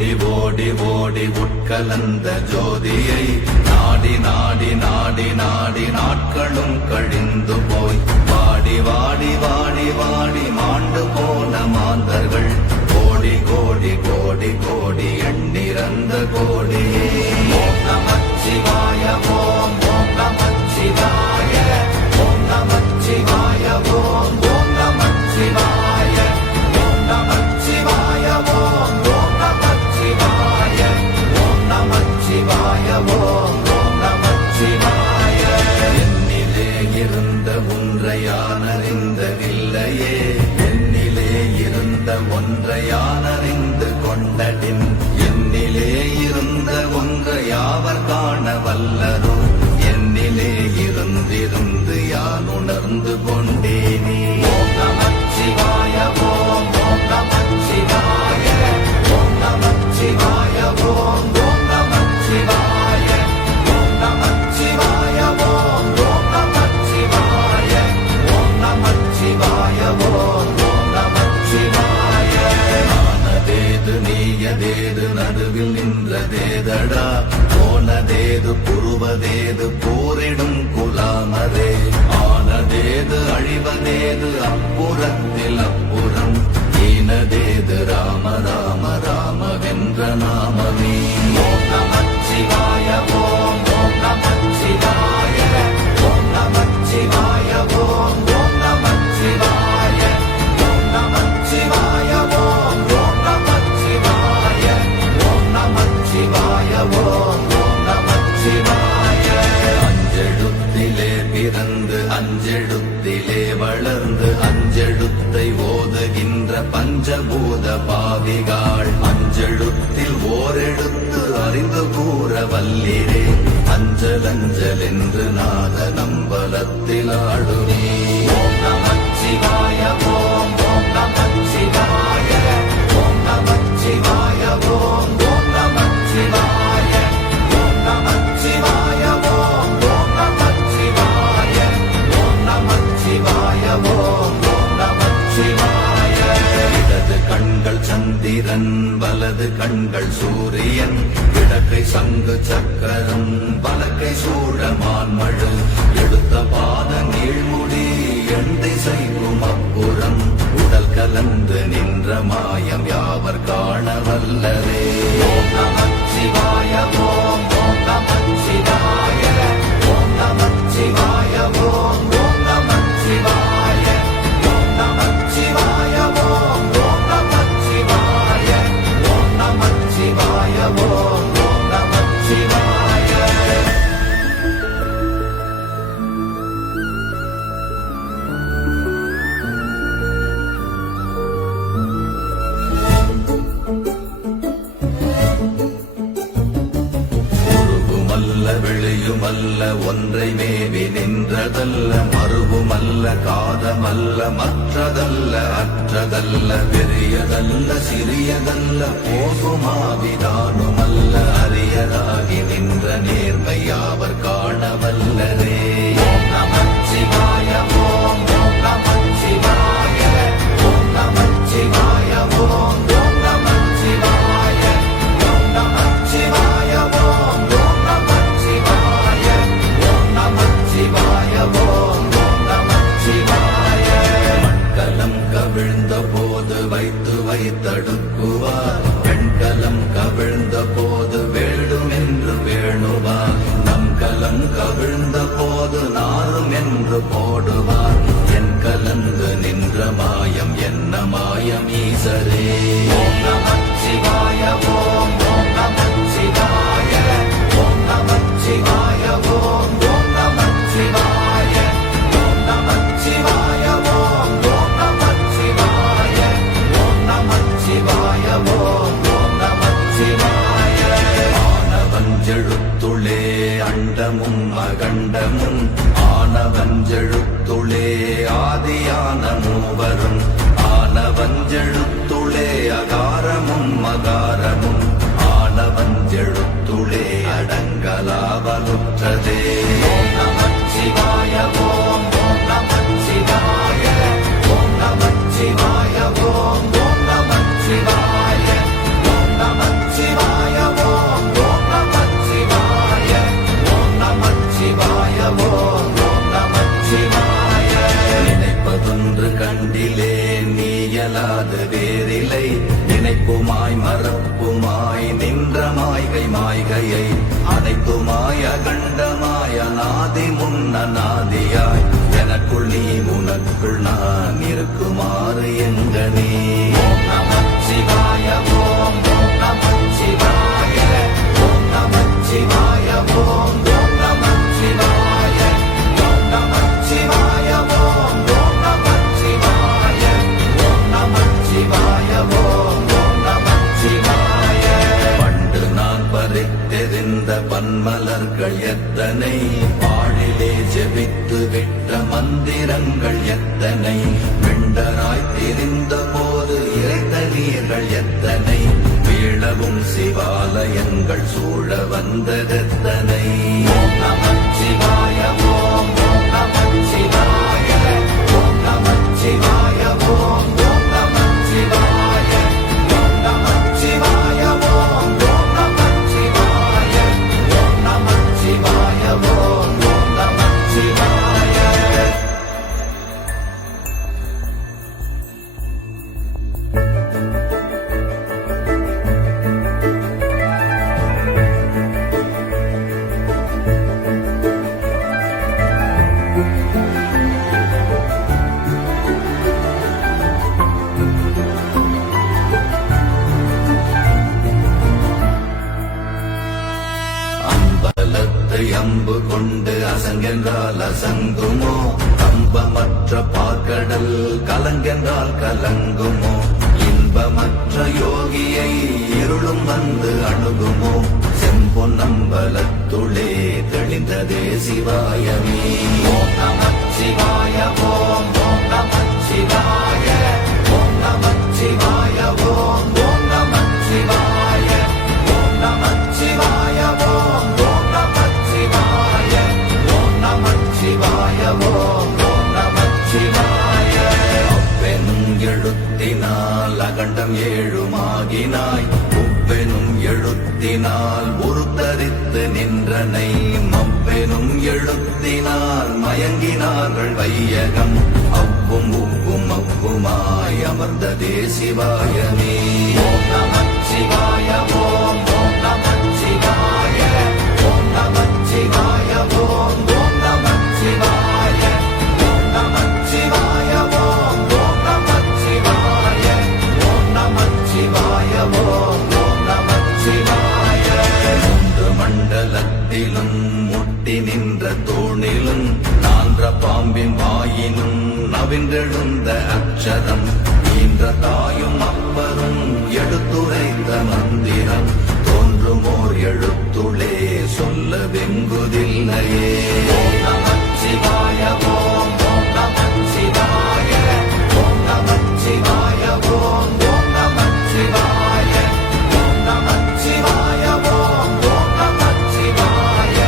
ஓடி ஓடி ஓடி உட்கலந்த ஜோதியை நாடி நாடி நாடி நாடி நாட்களும் கழிந்து போய் வாடி வாடி வாடி வாடி மாண்டு போன மாந்தர்கள் கோடி கோடி கோடி கோடி எண்ணிறந்த கோடி. ஓம் நமச்சிவாய ஓம் ஓம் நமச்சிவாய ஓம் நமச்சிவாய ஓம் ஓம் நமச்சிவாய ஓம் நமச்சிவாய ஓம் ஓம் நமச்சிவாய ஓம் நமச்சிவாய ஓம் ஓம் நமச்சிவாய. என்னிலே இருந்த ஒன்றை யான் அறிந்ததில்லையே, என்னிலே இருந்த ஒன்றை யான் அறிந்து கொண்டடின், என்னிலே இருந்த ஒன்றை யாவர் காண வல்லரோ, என்னிலே இருந்திருந்து யான் உணர்ந்து கொண்டேனே. ஓம் நமச்சிவாய ஓம் ஓம் நமச்சிவாய ஓம் நமச்சிவாய ஓம் ஓம் நமச்சிவாய ஓம் நமச்சிவாய ஓம் ஓம் நமச்சிவாய ஓம் நமச்சிவாய ஓம் ஓம் நமச்சிவாய. ஆனதேது நீயதேது நடுவில் நின்றதேதடா, போனதேது புருவதேது போரிடும் குலாமரே, ஆனதேது அழிவதேது அப்புறத்தில் அப்புறம், ஈனதேது ராம ராம ராமவென்ற நாமமே. ஓம் நமச்சிவாய ஓம் ஓம் நமச்சிவாய ஓம் நமச்சிவாய ஓம் ஓம் நமச்சிவாய ஓம் நமச்சிவாய ஓம் ஓம் நமச்சிவாய ஓம் நமச்சிவாய ஓம் ஓம் நமச்சிவாய. அஞ்செழுத்திலே பிறந்து அஞ்செழுத்திலே வளர்ந்து அஞ்செழுத்தை ஓதுகின்ற பஞ்சபூத பாவிகாள், அஞ்செழுத்தில் ஓரெழுத்து அறிந்து கூற வல்லிரே, அஞ்சல் அஞ்சல் என்று நாத நம்பலத்தில் ஆடுமே. ஓம் நமச்சிவாய ஓம் ஓம் நமச்சிவாய ஓம் நமச்சிவாய ஓம் ஓம் நமச்சிவாய ஓம் நமச்சிவாய ஓம் ஓம் நமச்சிவாய ஓம் நமச்சிவாய ஓம் ஓம் நமச்சிவாய. இடது கண்கள் சந்திரன் வலது கண்கள் சூரியன், இடக்கை சங்கு சக்கரம் வலக்கை சூழமான்மழு, எடுத்த பாத நீழ்முடி எண் திசைக்கும் அப்புறம், உடல் கலந்து நின்ற மாயம் யாவர் காண வல்லரே. ஓம் நமச்சிவாய ஓம் ஓம் நமச்சிவாய ஓம் நமச்சிவாய ஓம் ஓம் நமச்சிவாய ஓம் நமச்சிவாய ஓம் ஓம் நமச்சிவாய ஓம் நமச்சிவாய ஓம் ஓம் நமச்சிவாய. உருவுமல்ல வெளியுமல்ல ஒன்றை மேவி நின்றதல்ல, மறுவுமல்ல காதமல்ல மற்றதல்ல அற்றதல்ல, பெரியதல்ல சிறியதல்ல போகுமாவிதானுமல்ல, அரியதாகி நின்ற நேர்மை யாவர் காண வல்லரே. ஓம் நமச்சிவாய ஓம் ஓம் நமச்சிவாய ஓம் நமச்சிவாய ஓம் ஓம் நமச்சிவாய ஓம் நமச்சிவாய ஓம் ஓம் நமச்சிவாய ஓம் நமச்சிவாய ஓம் ஓம் நமச்சிவாய. மண்கலம் கவிழ்ந்த போது வைத்து வைத்தடுக்குவார், பெண்கலம் கவிழ்ந்த போது வேடும் என்று வேணுவார், நம் கலம் கவிழ்ந்த போது நாரும் என்று போடுவார், என் கலந்து நின்ற மாயம் என்ன மாயம் ஈசரே. ஓம் நமச்சிவாய ஓம் ஓம் நமச்சிவாய ஓம் நமச்சிவாய ஓம் ஓம் நமச்சிவாய ஓம் நமச்சிவாய ஓம் ஓம் நமச்சிவாய ஓம் நமச்சிவாய ஓம் ஓம் நமச்சிவாய. ஆனவஞ்செழுத்துளே அண்டமும் அகண்டமும், ஆனவஞ்செழுத்துளே ஆதியான மூவரும், ஆனவஞ்செழுத்துளே அகாரமும் மகாரமும், ஆனவஞ்செழுத்துளே அடங்கலாவலுற்றதே. ஓம் நமச்சிவாய ஓம் ஓம் நமச்சிவாய ஓம் நமச்சிவாய ஓம் ஓம் நமச்சிவாய ஓம் நமச்சிவாய ஓம் நமச்சிவாய. நினைப்பதொன்று கண்டிலே நீயலாது வேறில்லை, நினைப்புமாய் மறப்புமாய் நின்ற மாய்கை மாய்கையை அனைத்துமாய் அகண்டமாய் அநாதி முன்னநாதியாய் எனக்குள் நீ உனக்குள் நான் இருக்குமாறு எங்கனே. ஓம் நமச்சிவாய ஓம் நமச்சிவாய ஓம் நமச்சிவாய ஓம் நமச்சிவாய ஓம் நமச்சிவாய ஓம் நமச்சிவாய ஓம் நமச்சிவாய ஓம் நமச்சிவாய. பண்டு நான் பறித்தெறிந்த பன்மலர்கள் எத்தனை, பாழிலே ஜெபித்து விட்ட மந்திரங்கள் எத்தனை, வெண்டராய் திரிந்த போது இறைத்த நீர்கள் எத்தனை, வீழவும் சிவாலயங்கள் சூழ வந்ததெத்தனை. ஓம் நமச்சிவாய ஓம் நமச்சிவாய ஓம் நமச்சிவாய ஓம் நமச்சிவாய ஓம் நமச்சிவாய ஓம் நமச்சிவாய ஓம் நமச்சிவாய ஓம் நமச்சிவாய. அம்பலத்தை அம்பு கொண்டு அசங்கென்றால் அசங்குமோ, கம்பமற்ற பார்க்கடல் கலங்கென்றால் கலங்குமோ, இன்பமற்ற யோகியை இருளும் வந்து அணுகுமோ, செம்பொன்னம்பலத்துளே தெளிந்ததே சிவாயமே. ஓம் நமச்சிவாய ஓம் நமச்சிவாய ஓம் நமச்சிவாய ஓம் நமச்சிவாய ஓம் நமச்சிவாய ஓம் நமச்சிவாய ஓம் நமச்சிவாய ஓம் நமச்சிவாய. அப்பெனும் எழுத்தினால் அகண்டம் ஏழுமாகினாய், உப்பெனும் எழுத்தினால் உருத்தரித்து நின்றனை, மப்பெனும் எழுத்தினால் மயங்கினார்கள் வையகம், அவ்வும் உப்பும் அப்புமாய் அமர்ந்ததே சிவாயமே. ஓம் நமச்சிவாய ஓம் நமச்சிவாய ஓம் நமச்சிவாய ஓம் நமச்சிவாய ஓம் நமச்சிவாய ஓம் நமச்சிவாய ஓம் நமச்சிவாய ஓம் நமச்சிவாய. மூன்று மண்டலத்திலும் முட்டி நின்ற தூணிலும் நான்ற பாம்பின் வாயினும் நவின்றெழுந்த அக்ஷரம், ஈன்ற தாயும் அப்பரும் எடுத்துரைத்த மந்திரம், தோன்றுமோர் எழுத்துளே சொல்ல வெங்குதில்லையே. ஓம் நமச்சிவாய ஓம் நமச்சிவாய ஓம் நமச்சிவாய ஓம் நமச்சிவாய ஓம் நமச்சிவாய ஓம் நமச்சிவாய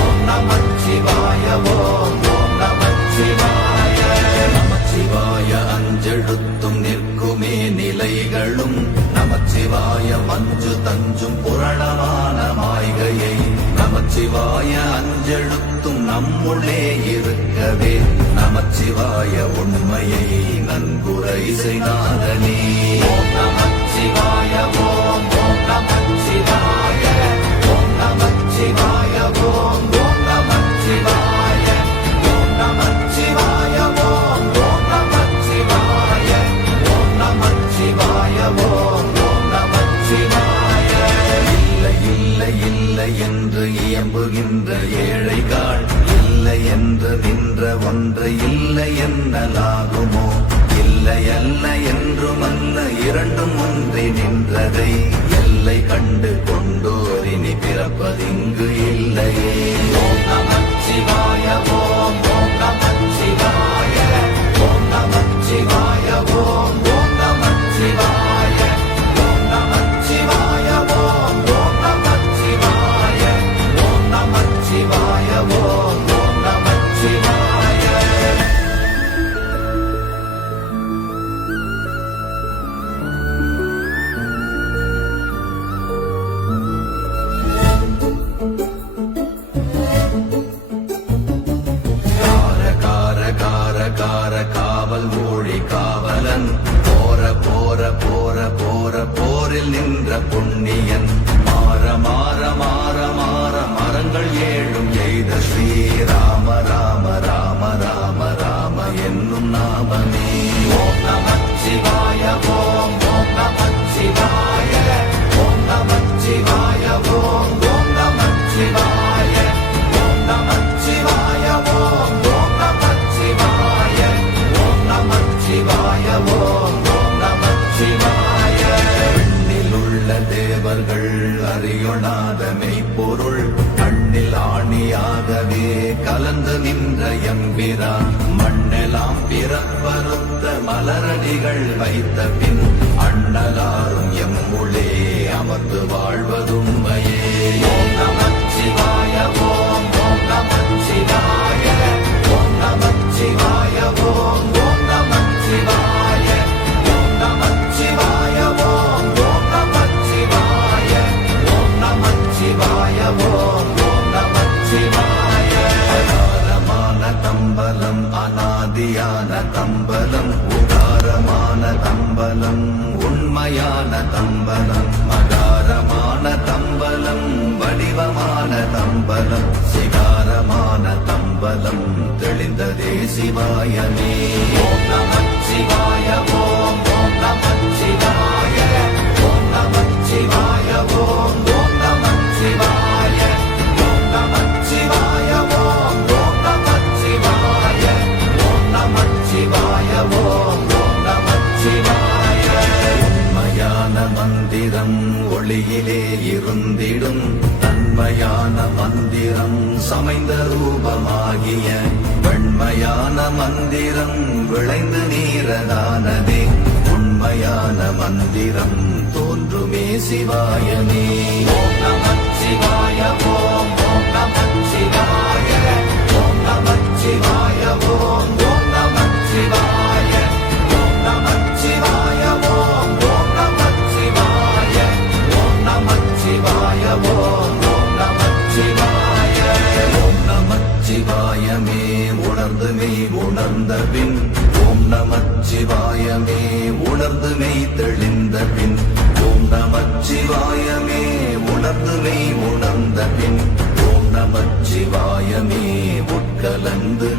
ஓம் நமச்சிவாய ஓம் நமச்சிவாய. நமச்சிவாய அஞ்செழுத்தும் நிற்குமே நிலைகளும், நமச்சிவாய மஞ்சு தஞ்சும் புரணமான மாய்கையை, நமச்சிவாய அஞ்செழுத்தும் நம்முள்ளே இருக்கவே, நமச்சிவாய உண்மையை நன்குரை செய்தாதனே. ஓம் நமச்சிவாய ஓம் நமச்சிவாய ஓம் நமச்சிவாய ஓம் நமச்சிவாய ஓம் நமச்சிவாய ஓம் நமச்சிவாய ஓம் நமச்சிவாய ஓம் நமச்சிவாய. இல்லை இல்லை இல்லை என்று இயம்புகின்ற ஏழைகள், இல்லை என்று நின்ற ஒன்று இல்லை என்னலாகுமோ, இல்லை அல்ல என்றுமல்ல இரண்டும் ஒன்றி நின்றதை, எல்லை கண்டு கொண்டோரினி பிறப்பதிங்கு இல்லையே. ஓம் நமச்சிவாய ஓம் நமச்சிவாய ஓம் நமச்சிவாய ஓம் நமச்சிவாய ஓம் நமச்சிவாய ஓம் நமச்சிவாய ஓம் நமச்சிவாய ஓம் நமச்சிவாய. நின்ற எம்பிரான் மண்ணெல்லாம் பிறப்பறுத்த மலரடிகள் வைத்த பின் அண்ணலாரும் எம்முளே அமர்ந்து வாழ்வதுண்மையே. ஓம் நமச்சிவாய ஓம் ஓம் நமச்சிவாய ஓம் நமச்சிவாய ஓம் ஓம் நமச்சிவாய ஓம் நமச்சிவாய ஓம் ஓம் நமச்சிவாய ஓம் நமச்சிவாய ஓம் ஓம் நமச்சிவாய. அகாரமான தம்பலம் அநாதியான தம்பலம் உகாரமான தம்பலம் உண்மையான தம்பலம் மகாரமான தம்பலம் வடிவமான தம்பலம் சிகாரமான தம்பலம் தெளிந்ததே சிவாயமே. ஓம் நமச்சிவாய ஓம் ஓம் நமச்சிவாய ஓம் நமச்சிவாய ஓம் ஓம் நமச்சிவாய ஓம் நமச்சிவாய ஓம் ஓம் நமச்சிவாய ஓம் நமச்சிவாய ஓம் ஓம் நமச்சிவாய. உண்மையான மந்திரம் ஒளியிலே இருந்திடும் தன்மையான மந்திரம் சமைந்த ரூபமாகிய வெண்மையான மந்திரம் விளைந்து நீரதானதே உண்மையான மந்திரம் தோன்றுமே சிவாயமே. ஓம் நமச்சிவாய ஓம் ஓம் நமச்சிவாய ஓம் நமச்சிவாய ஓம் ஓம் நமச்சிவாய ஓம் நமச்சிவாய ஓம் ஓம் நமச்சிவாய ஓம் நமச்சிவாய ஓம் ஓம் நமச்சிவாய. ஓம் நமச்சிவாயமே உணர்ந்து மெய் உணர்ந்த பின் ஓம் நமச்சிவாயமே உணர்ந்து மெய் தெளிந்த பின் ஓம் நமச்சிவாயமே உணர்ந்து மெய் உணர்ந்த பின் ஓம் நமச்சிவாயமே உட்கலந்து